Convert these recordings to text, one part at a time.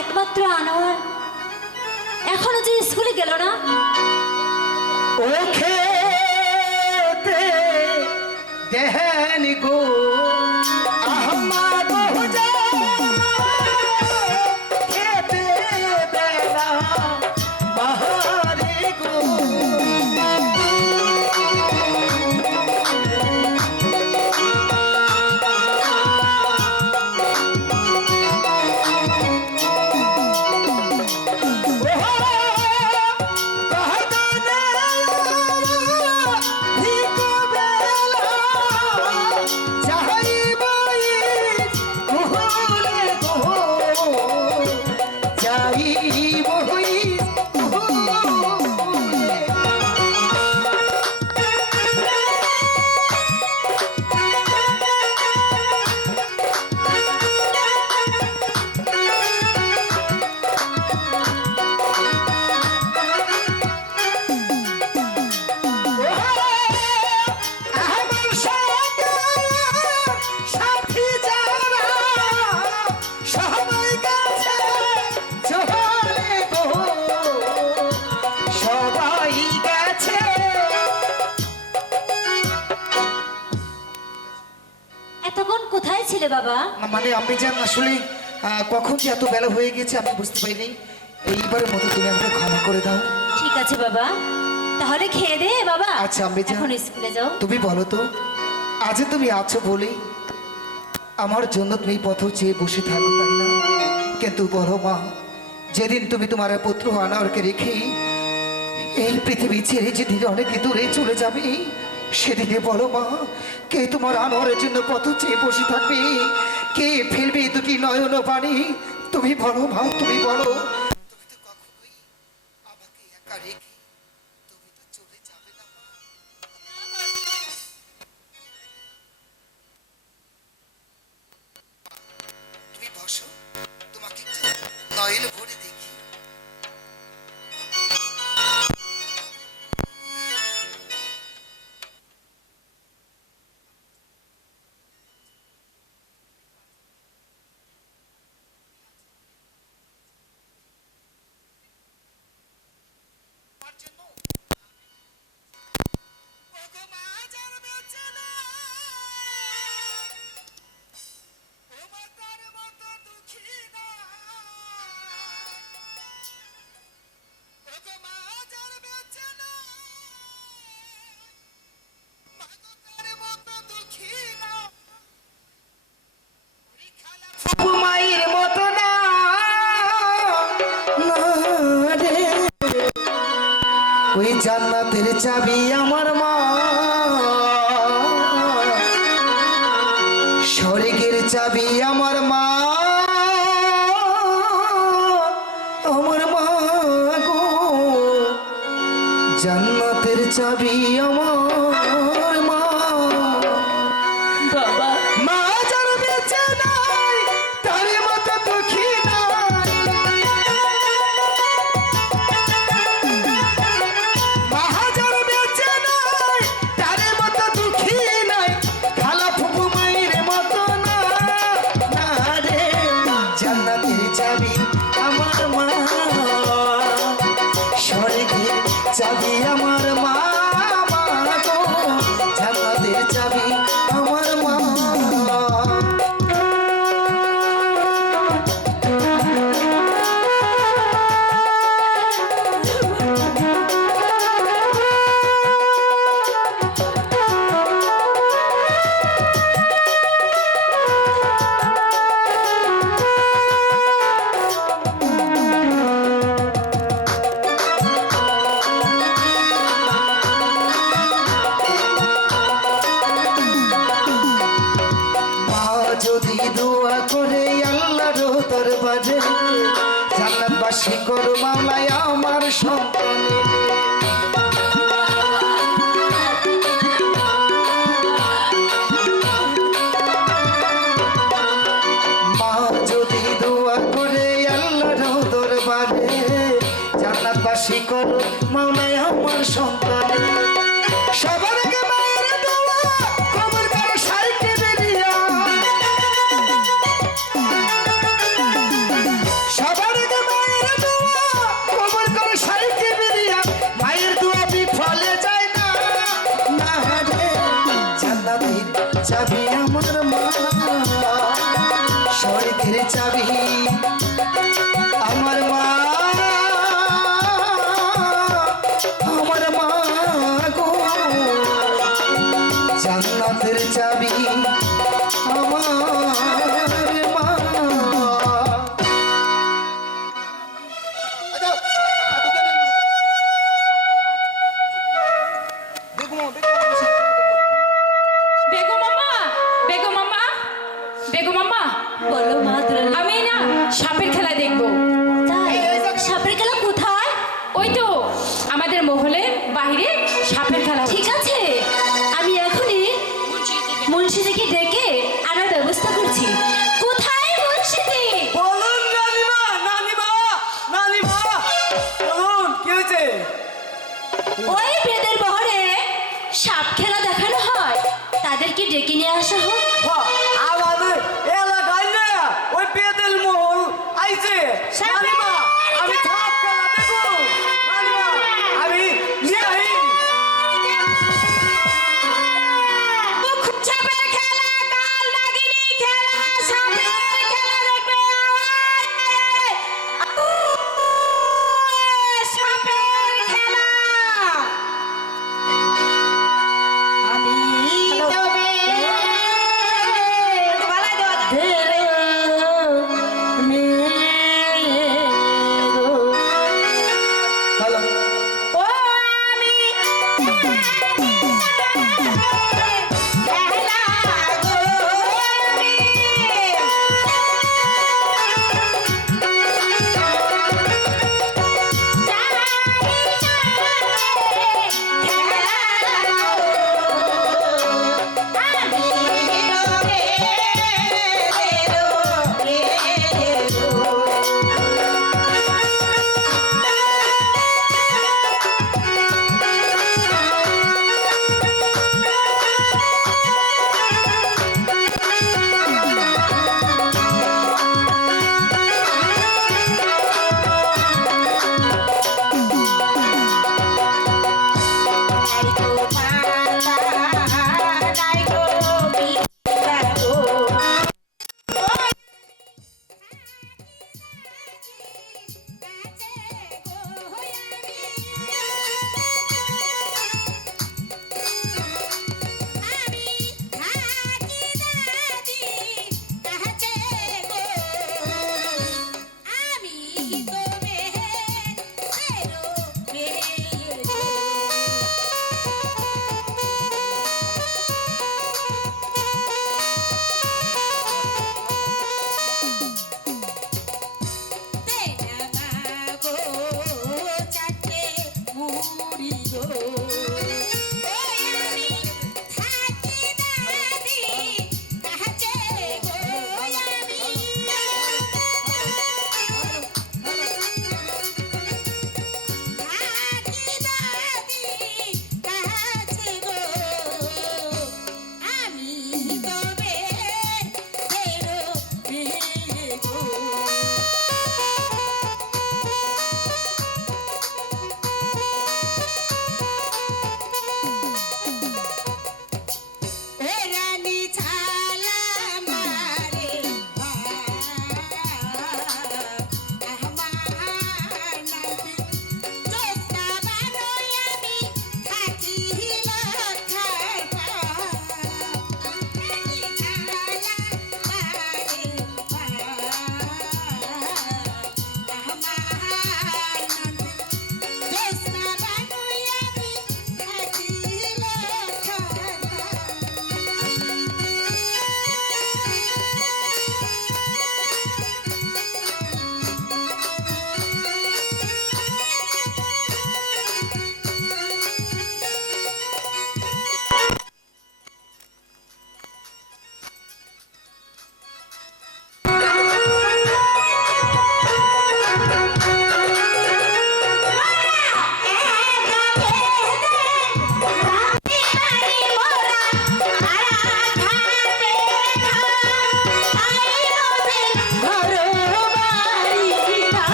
একমাত্র আনোয়ার এখনো যে স্কুলে গেল না। ও খেতে দেহেন গো আহমাদ হোজা খেতে দেনা বাহারে গো এতক্ষণ কোথায় ছিলে বাবা? মানে আমি জান আসলে কখন যে এত বেলা হয়ে গেছে আমি বুঝতে পারিনি। এইবারের মতো তুমি আমাকে ক্ষমা করে দাও। ঠিক আছে বাবা, তাহলে খেয়ে দে বাবা। আচ্ছা আমি এখন স্কুলে যাও। তুমি বলো তো, আজ তুমি আছো বলে আমার জন্য তুমি পথ চেয়ে বসে থাকো, তাই না? কিন্তু বলো মা, যেদিন তুমি তোমার পুত্র আনোয়ারকে রেখে এই পৃথিবী ছেড়ে যেদিন অনেক দূরে চলে যাবে, সেদিনে বলো মা, কে তোমার আনোয়ারের জন্য পথ চেয়ে বসে থাকবে? কে ফেলবে দুটি নয়ন পানি? তুমি বলো মা, তুমি বলো। তুমি তো কখনোই আমাকে একা রেখে তুমি তো চলে যাবে না মা। তুমি বসো, তোমাকে একটু নয়ন ভরে দেখি। মায়ের মতো না, না রে, ওই জান্নাতের চাবি আমার মা, স্বর্গের চাবি আমার মা, আমার মা গো, জান্নাতের চাবি আমার মা। বাবা মা যার বেঁচে নাই তার মতো দুঃখী নাই, মা যার বেঁচে নাই তার মতো দুঃখী নাই, খালা ফুপু মায়ের মতো না, না রে, জান্নাতের চাবি আমার মা, স্বর্গের চাবি আমার মা, মা গো, জান্নাতের চাবি আমার মা। যদি দোয়া করে আল্লাহর দরবারে জান্নাতবাসী করো মাওলায় আমার সন্তানের, মা যদি দোয়া করে আল্লাহর দরবারে জান্নাতবাসী করো মাওলায় আমার সন্তানের, সবার আগে মায়ের দোয়া কবর করো সাইকে বেরিয়া, সবার কবর করে সাইকে বেরিয়া মায়ের দোয়া বিফলে যায় না। না রে জান্নাতের চাবি আমার মা, স্বর্গের চাবি আমার মা, আমার মা গো, জান্নাতের চাবি আমার মা। বেগম আম্মা, বেগম আম্মা, বেগম আম্মা, বলো মা দুলাল। আমি না সাপের খেলা দেখবো। তাই সাপের খেলা কোথায়? ওই তো আমাদের মহলের বাইরে সাপের খেলা হচ্ছে। ঠিক আছে, আমি এখনই মুন্সিদিকে ডেকে আনার ব্যবস্থা করছি। কোথায় মুন্সিদি? বলুন নানিমা, নানিমা, নানিমা, বলুন কি হয়েছে? ওই বেদের বহরে সাপ খেলা দেখানো হয়, তাদেরকে ডেকে নিয়ে আসা হোক। আমাদের এলাকায় না ওই পেদেল মহল আইছে। নানিমা, আমি সাপ খেলা দেখবো। নানিমা, আমি নিয়ে আহি। সাপের খেলা, কাল নাগিনী খেলা, সাপের খেলা দেখবে। সাপের খেলা। আমি তবে ধরে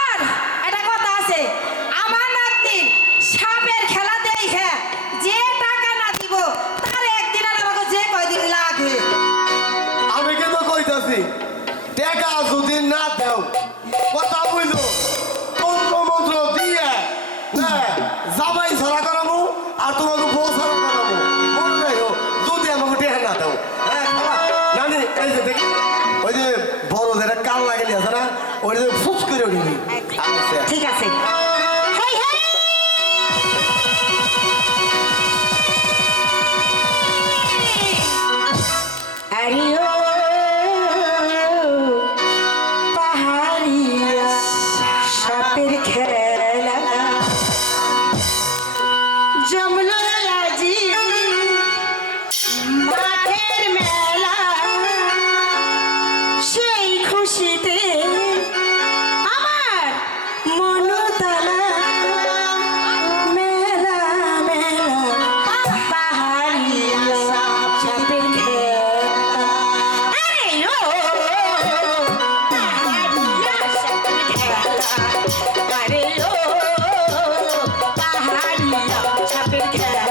আর একটা কথা আছে, আমার নাতনি সাপের খেলা দেই হ্যাঁ, যে টাকা না দিব তার একদিন আর আমাকে যে কয়দিন লাগে। আমি কিন্তু কইতাছি টাকা যদি না দাও কথা বুঝো তন্ত্র মন্ত্র দিয়ে না জামাই ছাড়া করাবো আর তোমাকে বউ ছাড়া করাবো মনে রাখো যদি আমাকে টাকা না দাও। হ্যাঁ খালা, নানি এই যে দেখি ওই যে বড় যেটা কাল লাগেলি আছে না ওই যে ফুস করে উঠিনি। ঠিক আছে। হেই হেই আরিও পাহাড়িয়া সাপের খেলা জমলো আজি মাঠের মেলা, সেই খুশিতে আমার মনতলা মেলা মেলা পাহাড়িয়া সাপের খেলা। আরে ও পাহাড়িয়া সাপের খেলা, আরে ও পাহাড়িয়া সাপের খেলা।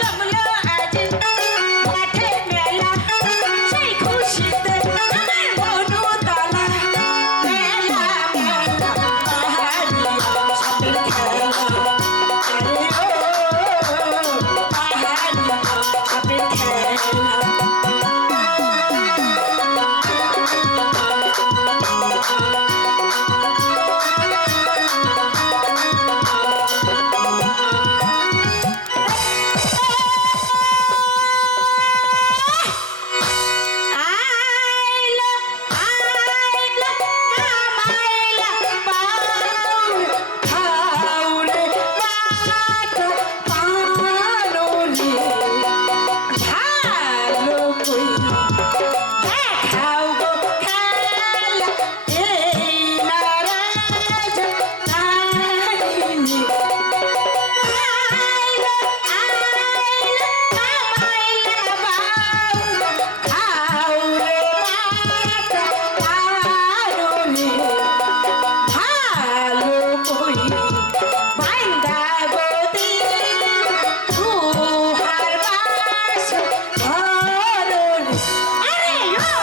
জমলো আজ মাঠের মেলা, সেই খুশিতে আমার মনতলা মেলা মেলা পাহাড়িয়া সাপের খেলা। আরে ও পাহাড়িয়া সাপের খেলা। আইলা আইলা কামাইলা পাউ খাউরে মাঠ পানুনি ভালো কই দেখাও গো খেলা এই নারাজ কাহিনী। আইলা আইলা কামাইলা পাউ খাউরে মাঠ পানুনি ভালো কই বান্দা গদি তুহার বাস ধরনি। আরে ও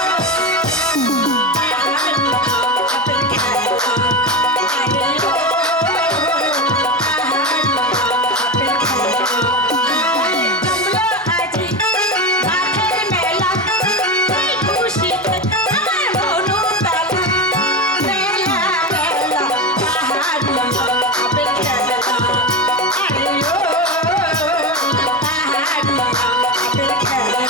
সাপের খেলা, আরে ও সাপের খেলা। জমলো আজি মাঠের মেলা, সেই খুশিতে আমার মনতলা মেলা মেলা পাহাড়িয়া সাপের খেলা। আরে ও পাহাড়িয়া সাপের খেলা।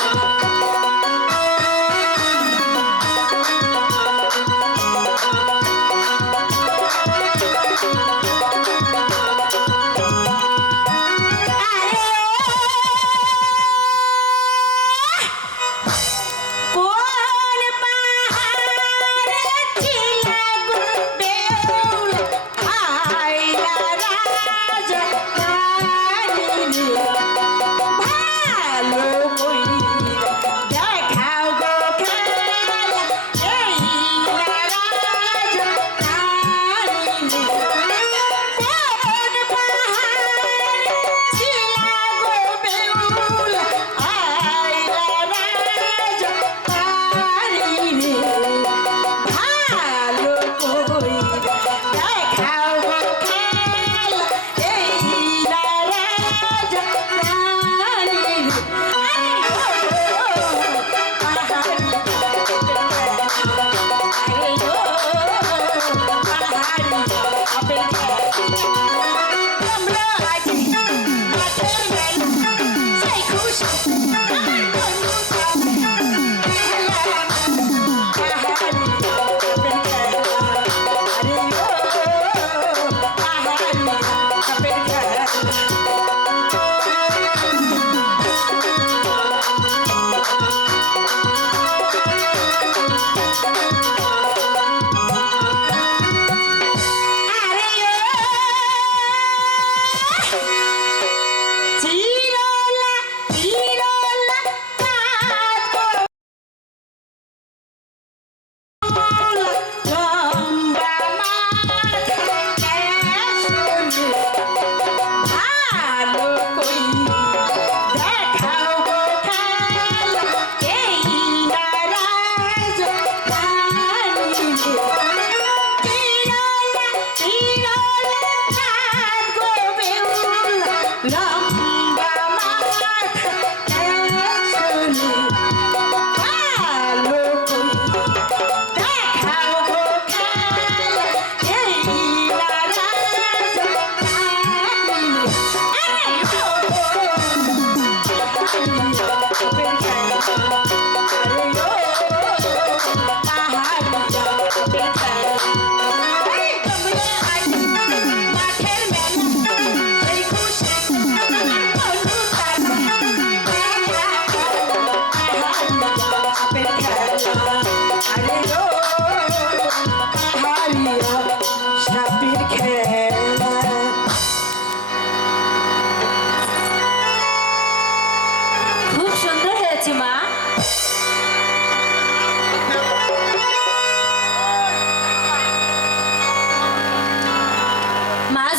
কোন পাহাড়ে ছিলা গো বেউল আইলা রাজা রানী, ভালো কইরা দেখাও গো খেলা এই রাজা রানী। কোন পাহাড়ে ছিলা গো বেউল আইলা রাজা রানী, ভালো কইরা দেখাও গো খেলা এই রাজা রানী। আরে ও পাহাড়িয়া সাপের খেলা। জমলো আজি মাঠের মেলা, সেই খুশিতে আমার মনতলা মেলা মেলা পাহাড়িয়া সাপের খেলা। আরে ও পাহাড়িয়া সাপের খেলা।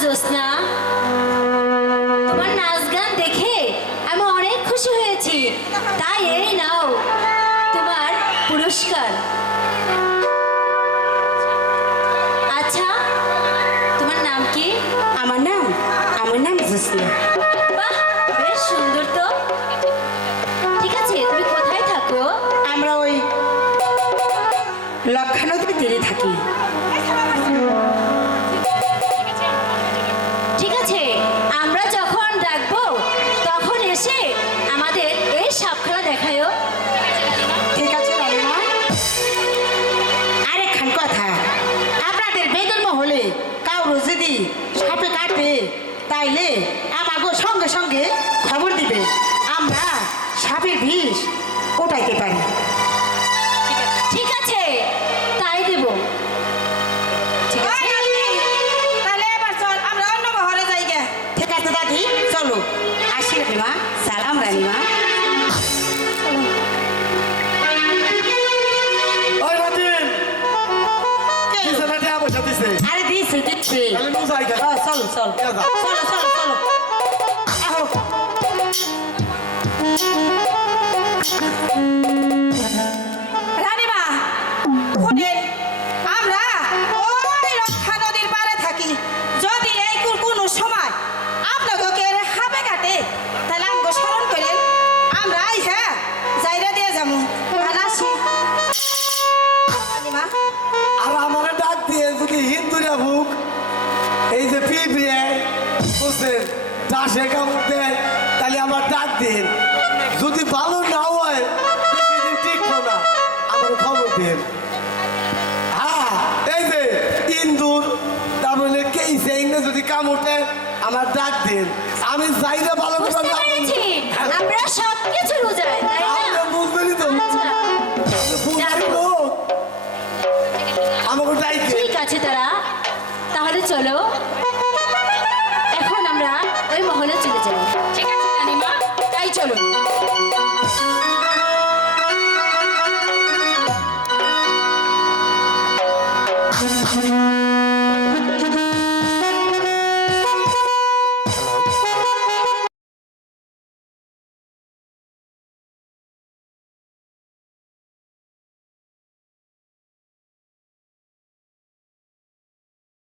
জ্যোৎস্না, তোমার নাচ গান দেখে আমি অনেক খুশি হয়েছি, তাই এই নাও তোমার পুরস্কার। আচ্ছা, তোমার নাম কি? আমার নাম জোসনা। বাহ, বেশ সুন্দর তো। ঠিক আছে, তুমি কোথায় থাকো? আমরা ওই লক্ষা নদীর তীরে থাকি। ঠিক আছে, আমরা যখন ডাকবো তখন এসে আমাদের এই সাপখানা দেখায়ও। ঠিক আছে রানীমা। আরেকখান কথা, আপনাদের বেদন মহলে কাউর যদি সাপে কাটে তাইলে আমাকে সঙ্গে সঙ্গে খবর দিবে, আমরা সাপের বিষ ওটাইতে পারি। ঠিক আছে, তাই দেব। ঠিক আছে, তাহলে এবার চল আমরা অন্য ঘরে যাই গে। ঠিক আছে দাদি, চলো আসি রানীমা। সালাম রানীমা। ওই নাতিন কিসে না টাকা পয়সা দিছে আরে দিচ্ছি দিচ্ছি। তাহলে নু যাই চল চল চলো চলো চলো। আহো। রানীমা, শুনেন, আমরা ওই রক্ষা নদীর পাড়ে থাকি। যদি এই কোনো সময় আপনাকে হাবে কাটে তাহলে আমাকে স্মরণ করেন, আমরা হ্যাঁ যাইরা দিয়ে যাবো। আর আসি রানীমা। আর আমারে ডাক দিয়ে যদি হিন্দুরা ভুক এই যে পিঁপড়ে বুঝছেন চাষে কামড় দেয় তাহলে আমার ডাক দিন। যদি ভালো না হয় বেশি দিন টিকবো না, আমার খবর দিন। হ্যাঁ, এই যে ইন্দুর তারপরে কেইছে ইংরে যদি কামড় দেয় আমার ডাক দিন। আমি যাইলে ভালো করে বুঝতে পেরেছি, আমরা সব কিছু রোজাই, তাই না? আপনি বুঝবেনই তো, আচ্ছা, বুঝবেন লোক আমাকে ডাইকে। ঠিক আছে তারা, তাহলে চলো এখন আমরা ওই মহলে চলে যাই। ঠিক আছে রানীমা, তাই চলো।